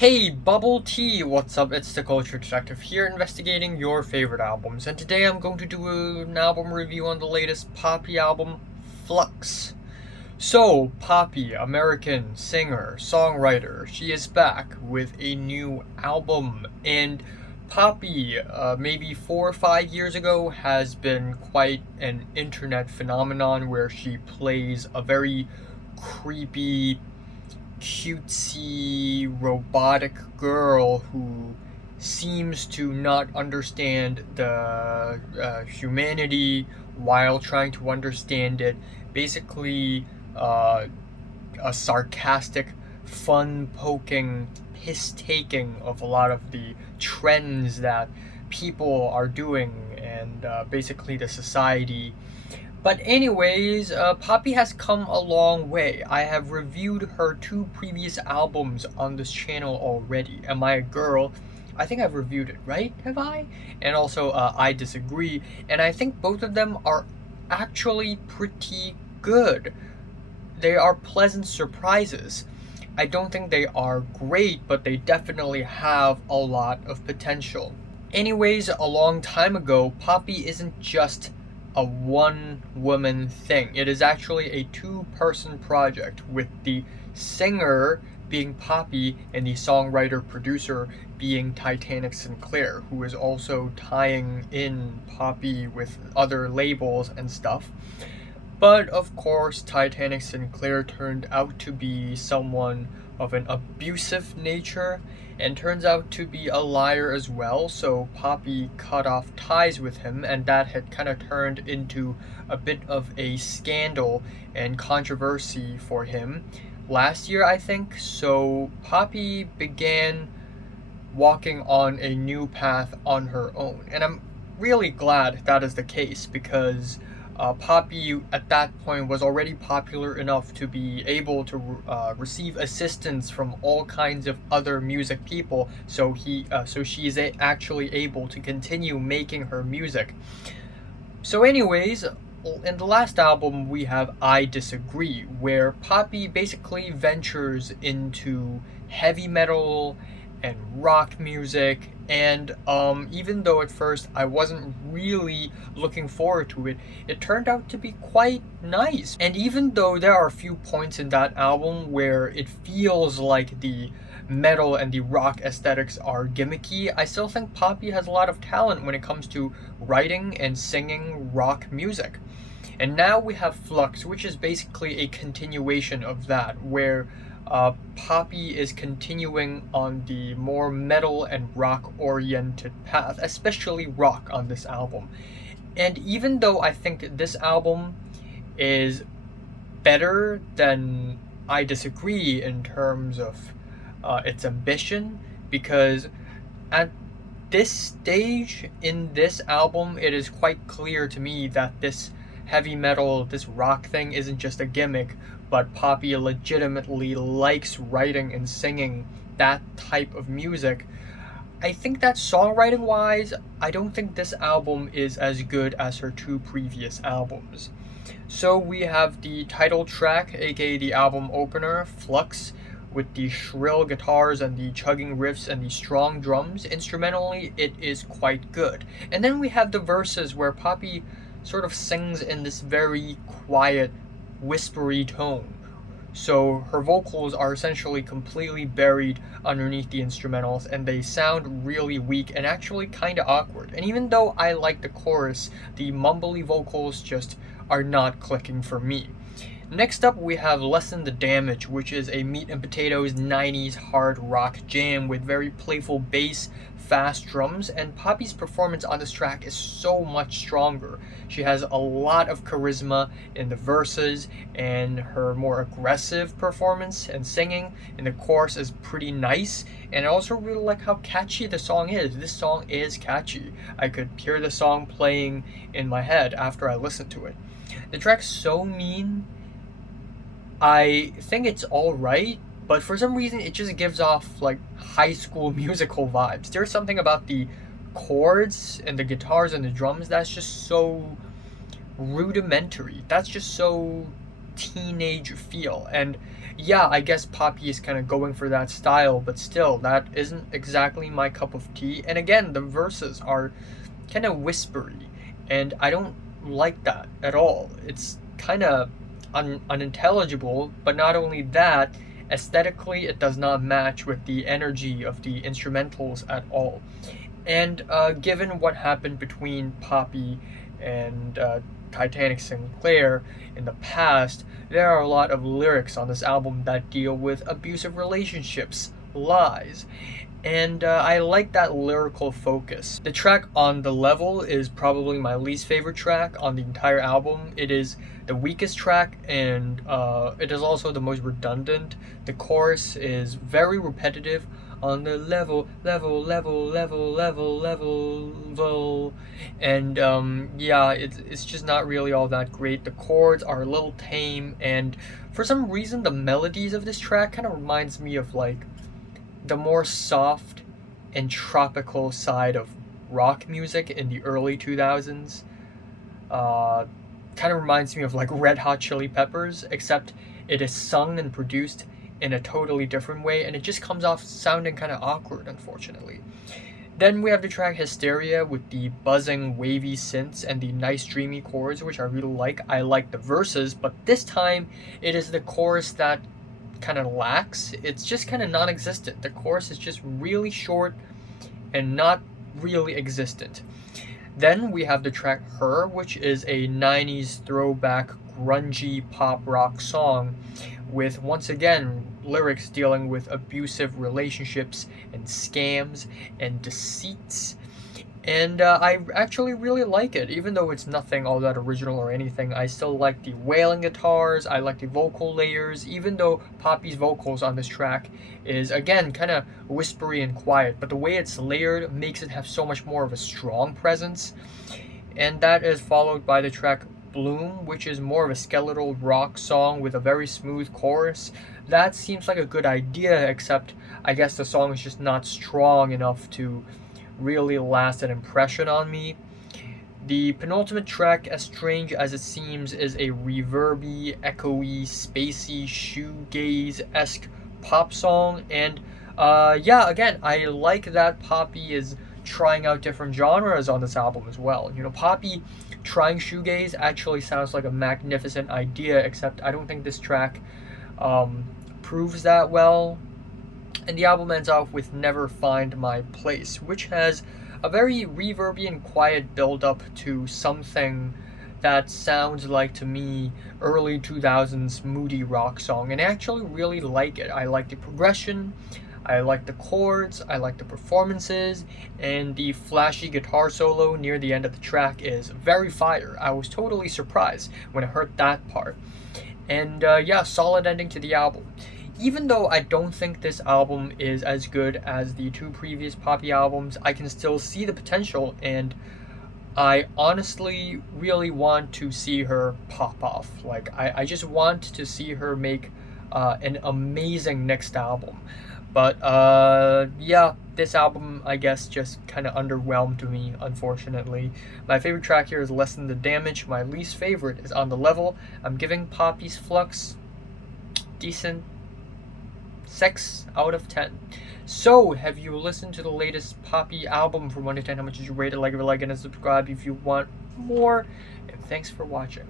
Hey, Bubble Tea, what's up? It's the Culture Detective here, investigating your favorite albums, and today I'm going to do an album review on the latest Poppy album, Flux. So, Poppy, American singer, songwriter, she is back with a new album, and Poppy, maybe 4 or 5 years ago, has been quite an internet phenomenon where she plays a very creepy, cutesy robotic girl who seems to not understand the humanity while trying to understand it. Basically, uh, a sarcastic, fun poking, piss taking of a lot of the trends that people are doing and basically the society. But anyways, Poppy has come a long way. I have reviewed her two previous albums on this channel already. Am I a Girl? I think I've reviewed it, right? Have I? And also, I Disagree. And I think both of them are actually pretty good. They are pleasant surprises. I don't think they are great, but they definitely have a lot of potential. Anyways, a long time ago, Poppy isn't just a one woman thing. It is actually a two-person project with the singer being Poppy and the songwriter producer being Titanic Sinclair, who is also tying in Poppy with other labels and stuff. But of course, Titanic Sinclair turned out to be someone of an abusive nature and turns out to be a liar as well. So Poppy cut off ties with him, and that had kind of turned into a bit of a scandal and controversy for him last year, I think. So Poppy began walking on a new path on her own, and I'm really glad that is the case because Poppy at that point was already popular enough to be able to receive assistance from all kinds of other music people. So she is actually able to continue making her music. So, anyways, in the last album we have I Disagree, where Poppy basically ventures into heavy metal and rock music, and even though at first I wasn't really looking forward to it, it turned out to be quite nice. And even though there are a few points in that album where it feels like the metal and the rock aesthetics are gimmicky, I still think Poppy has a lot of talent when it comes to writing and singing rock music. And now we have Flux, which is basically a continuation of that, where Poppy is continuing on the more metal and rock oriented path, especially rock on this album. And even though I think this album is better than I Disagree in terms of its ambition, because at this stage in this album, it is quite clear to me that this heavy metal, this rock thing isn't just a gimmick, but Poppy legitimately likes writing and singing that type of music. I think that songwriting wise, I don't think this album is as good as her two previous albums. So we have the title track, aka the album opener, Flux, with the shrill guitars and the chugging riffs and the strong drums. Instrumentally, it is quite good. And then we have the verses where Poppy sort of sings in this very quiet, whispery tone. So her vocals are essentially completely buried underneath the instrumentals, and they sound really weak and actually kind of awkward. And even though I like the chorus, the mumbly vocals just are not clicking for me. Next up, we have Lessen the Damage, which is a meat and potatoes 90s hard rock jam with very playful bass, fast drums, and Poppy's performance on this track is so much stronger. She has a lot of charisma in the verses, and her more aggressive performance and singing in the chorus is pretty nice. And I also really like how catchy the song is. This song is catchy. I could hear the song playing in my head after I listened to it. The track's So Mean, I think it's alright, but for some reason it just gives off like high school musical vibes. There's something about the chords and the guitars and the drums that's just so rudimentary. That's just so teenage feel. And yeah, I guess Poppy is kind of going for that style, but still, that isn't exactly my cup of tea. And again, the verses are kind of whispery, and I don't like that at all. It's kind of unintelligible, but not only that, aesthetically, it does not match with the energy of the instrumentals at all. And given what happened between Poppy and Titanic Sinclair in the past, there are a lot of lyrics on this album that deal with abusive relationships, lies, and I like that lyrical focus. The track On the Level is probably my least favorite track on the entire album. It is the weakest track, and it is also the most redundant. The chorus is very repetitive. On the level, level, level, level, level, level, and yeah, it's just not really all that great. The chords are a little tame, and for some reason, the melodies of this track kind of reminds me of like the more soft and tropical side of rock music in the early 2000s. Kind of reminds me of like Red Hot Chili Peppers, except it is sung and produced in a totally different way, and it just comes off sounding kind of awkward, unfortunately. Then we have the track Hysteria with the buzzing, wavy synths and the nice, dreamy chords, which I really like. I like the verses, but this time it is the chorus that kind of lacks. It's just kind of non existent. The chorus is just really short and not really existent. Then we have the track Her, which is a 90s throwback grungy pop rock song with, once again, lyrics dealing with abusive relationships and scams and deceits. And I actually really like it, even though it's nothing all that original or anything. I still like the wailing guitars, I like the vocal layers, even though Poppy's vocals on this track is, again, kind of whispery and quiet, but the way it's layered makes it have so much more of a strong presence. And that is followed by the track Bloom, which is more of a skeletal rock song with a very smooth chorus. That seems like a good idea, except I guess the song is just not strong enough to really last an impression on me. The penultimate track, As Strange as It Seems, is a reverby, echoey, spacey, shoegaze-esque pop song, and yeah, again, I like that Poppy is trying out different genres on this album as well. You know, Poppy trying shoegaze actually sounds like a magnificent idea, except I don't think this track proves that well. And the album ends off with Never Find My Place, which has a very reverby and quiet build up to something that sounds like, to me, early 2000s moody rock song, and I actually really like it. I like the progression, I like the chords, I like the performances, and the flashy guitar solo near the end of the track is very fire. I was totally surprised when I heard that part. And yeah, solid ending to the album. Even though I don't think this album is as good as the two previous Poppy albums, I can still see the potential, and I honestly really want to see her pop off. Like, I just want to see her make an amazing next album. But yeah, this album, I guess, just kind of underwhelmed me, unfortunately. My favorite track here is Lessen the Damage. My least favorite is On the Level. I'm giving Poppy's Flux decent 6 out of 10. So, have you listened to the latest Poppy album from 1 to 10? How much did you rate it? Like it, and subscribe if you want more. And thanks for watching.